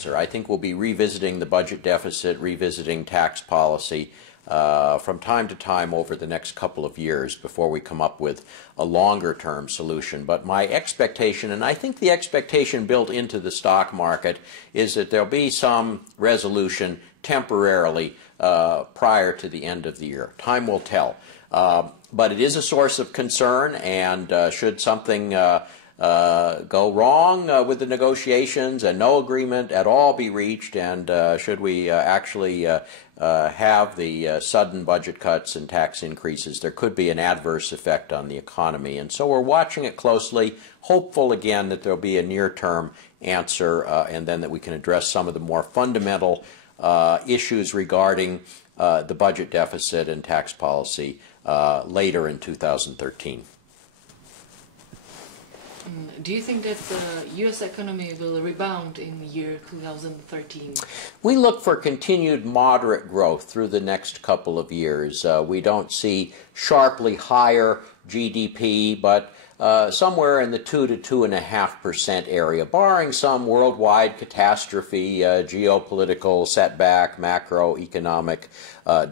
answer. I think we'll be revisiting the budget deficit, revisiting tax policy from time to time over the next couple of years before we come up with a longer-term solution. But my expectation, and I think the expectation built into the stock market, is that there'll be some resolution temporarily prior to the end of the year. Time will tell. But it is a source of concern, and should something go wrong with the negotiations and no agreement at all be reached, and should we actually have the sudden budget cuts and tax increases, there could be an adverse effect on the economy. And so we're watching it closely, hopeful again that there'll be a near-term answer, and then that we can address some of the more fundamental issues regarding the budget deficit and tax policy later in 2013. Do you think that the U.S. economy will rebound in year 2013? We look for continued moderate growth through the next couple of years. We don't see sharply higher GDP, but somewhere in the 2 to 2.5% area, barring some worldwide catastrophe, geopolitical setback, macroeconomic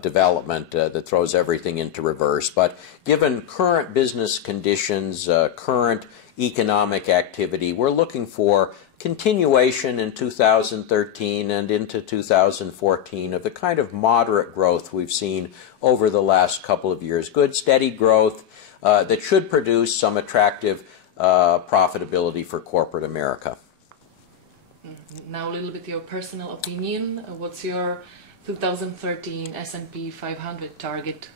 development that throws everything into reverse. But given current business conditions, current economic activity, we're looking for continuation in 2013 and into 2014 of the kind of moderate growth we've seen over the last couple of years. Good, steady growth that should produce some attractive profitability for corporate America. Now a little bit your personal opinion. What's your 2013 S&P 500 target?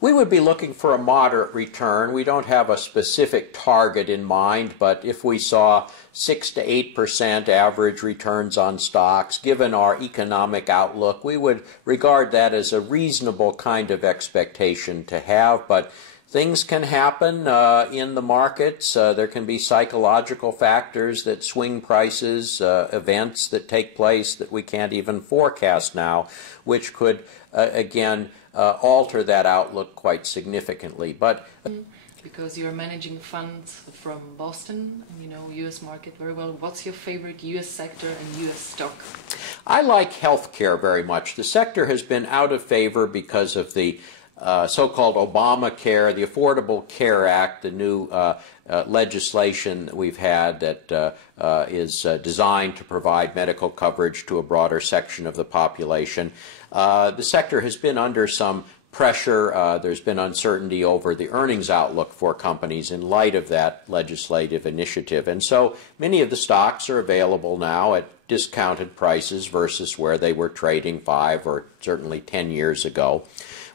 We would be looking for a moderate return. We don't have a specific target in mind, but if we saw 6 to 8% average returns on stocks, given our economic outlook, we would regard that as a reasonable kind of expectation to have. But things can happen in the markets. There can be psychological factors that swing prices, events that take place that we can't even forecast now, which could, again, alter that outlook quite significantly. But because you're managing funds from Boston and you know U.S. market very well, what's your favorite U.S. sector and U.S. stock? I like healthcare very much. The sector has been out of favor because of the so-called Obamacare, the Affordable Care Act, the new legislation that we've had that is designed to provide medical coverage to a broader section of the population. The sector has been under some pressure. There's been uncertainty over the earnings outlook for companies in light of that legislative initiative. And so many of the stocks are available now at discounted prices versus where they were trading 5 or certainly 10 years ago.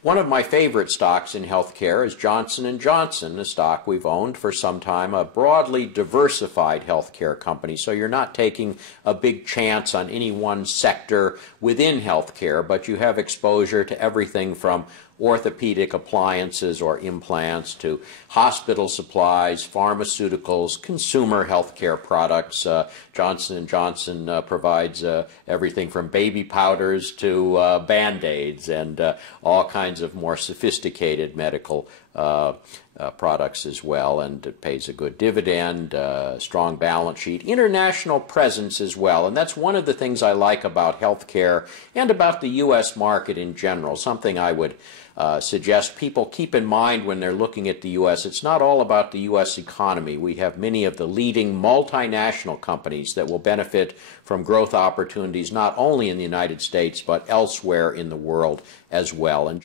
One of my favorite stocks in healthcare is Johnson & Johnson, a stock we've owned for some time, a broadly diversified healthcare company. So you're not taking a big chance on any one sector within healthcare, but you have exposure to everything from orthopedic appliances or implants to hospital supplies, pharmaceuticals, consumer healthcare products. Johnson & Johnson provides everything from baby powders to Band-Aids and all kinds of more sophisticated medical products as well, and it pays a good dividend, strong balance sheet, international presence as well, and that's one of the things I like about healthcare and about the U.S. market in general, something I would suggest people keep in mind when they're looking at the U.S. It's not all about the U.S. economy. We have many of the leading multinational companies that will benefit from growth opportunities not only in the United States but elsewhere in the world as well. And